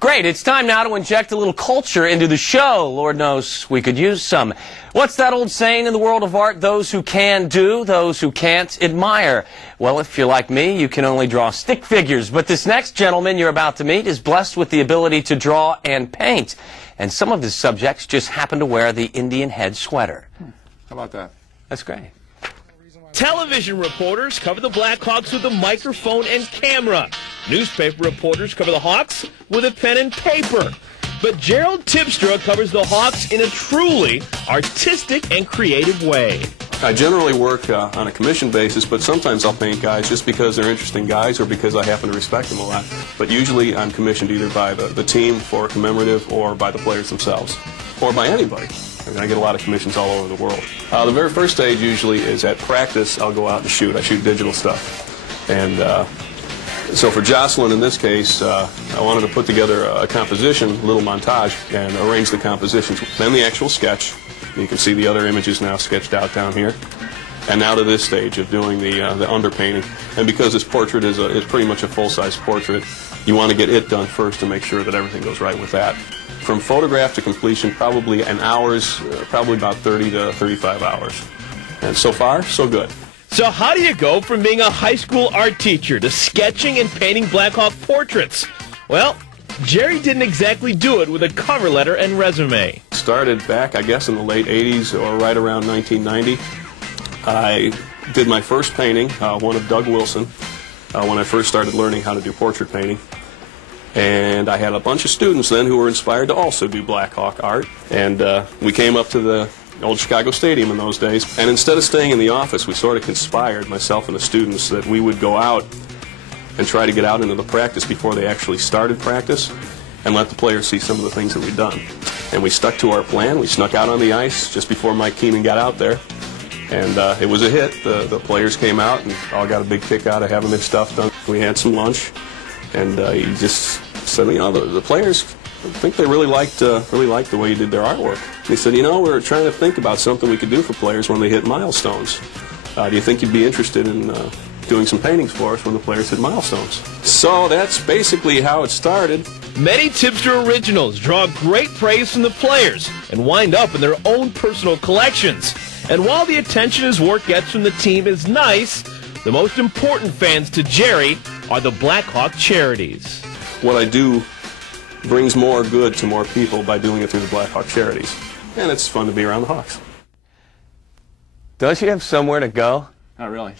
Great, it's time now to inject a little culture into the show. Lord knows we could use some. What's that old saying in the world of art? Those who can do, those who can't admire. Well, if you're like me, you can only draw stick figures. But this next gentleman you're about to meet is blessed with the ability to draw and paint. And some of his subjects just happen to wear the Indian head sweater. How about that? That's great. Television reporters cover the Blackhawks with a microphone and camera. Newspaper reporters cover the Hawks with a pen and paper. But Gerald Tibstra covers the Hawks in a truly artistic and creative way. I generally work on a commission basis, but sometimes I'll paint guys just because they're interesting guys or because I happen to respect them a lot. But usually I'm commissioned either by the team for commemorative or by the players themselves, or by anybody. I get a lot of commissions all over the world. The very first stage usually is at practice. I'll go out and shoot. I shoot digital stuff. And so for Jocelyn in this case, I wanted to put together a composition, a little montage, and arrange the compositions. Then the actual sketch. You can see the other images now sketched out down here. And now to this stage of doing the underpainting. And because this portrait is pretty much a full-size portrait, you want to get it done first to make sure that everything goes right with that. From photograph to completion, probably an hour's, probably about 30 to 35 hours. And so far, so good. So how do you go from being a high school art teacher to sketching and painting Blackhawk portraits? Well, Jerry didn't exactly do it with a cover letter and resume. Started back, I guess, in the late 80s or right around 1990. I did my first painting, one of Doug Wilson, when I first started learning how to do portrait painting. And I had a bunch of students then who were inspired to also do Blackhawk art. And we came up to the old Chicago Stadium in those days. And instead of staying in the office, we sort of conspired, myself and the students, that we would go out and try to get out into the practice before they actually started practice and let the players see some of the things that we'd done. And we stuck to our plan. We snuck out on the ice just before Mike Keenan got out there. And it was a hit. The players came out and all got a big kick out of having their stuff done. We had some lunch. And he just said, you know, the players, I think they really liked the way you did their artwork. And he said, you know, we're trying to think about something we could do for players when they hit milestones. Do you think you'd be interested in doing some paintings for us when the players hit milestones? So that's basically how it started. Many Tibstra originals draw great praise from the players and wind up in their own personal collections. And while the attention his work gets from the team is nice, the most important fans to Jerry are the Blackhawk charities. What I do brings more good to more people by doing it through the Blackhawk charities. And it's fun to be around the Hawks. Don't you have somewhere to go? Not really.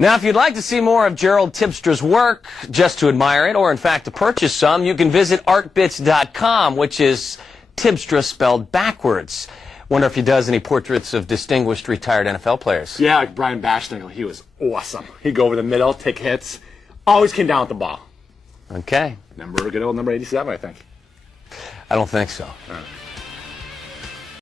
Now, if you'd like to see more of Gerald Tibstra's work, just to admire it, or in fact to purchase some, you can visit artbits.com, which is Tibstra spelled backwards. Wonder if he does any portraits of distinguished retired NFL players. Yeah, like Brian Bashnickle. He was awesome. He'd go over the middle, take hits. Always came down with the ball. Okay. Good old number 87, I think. I don't think so. All right.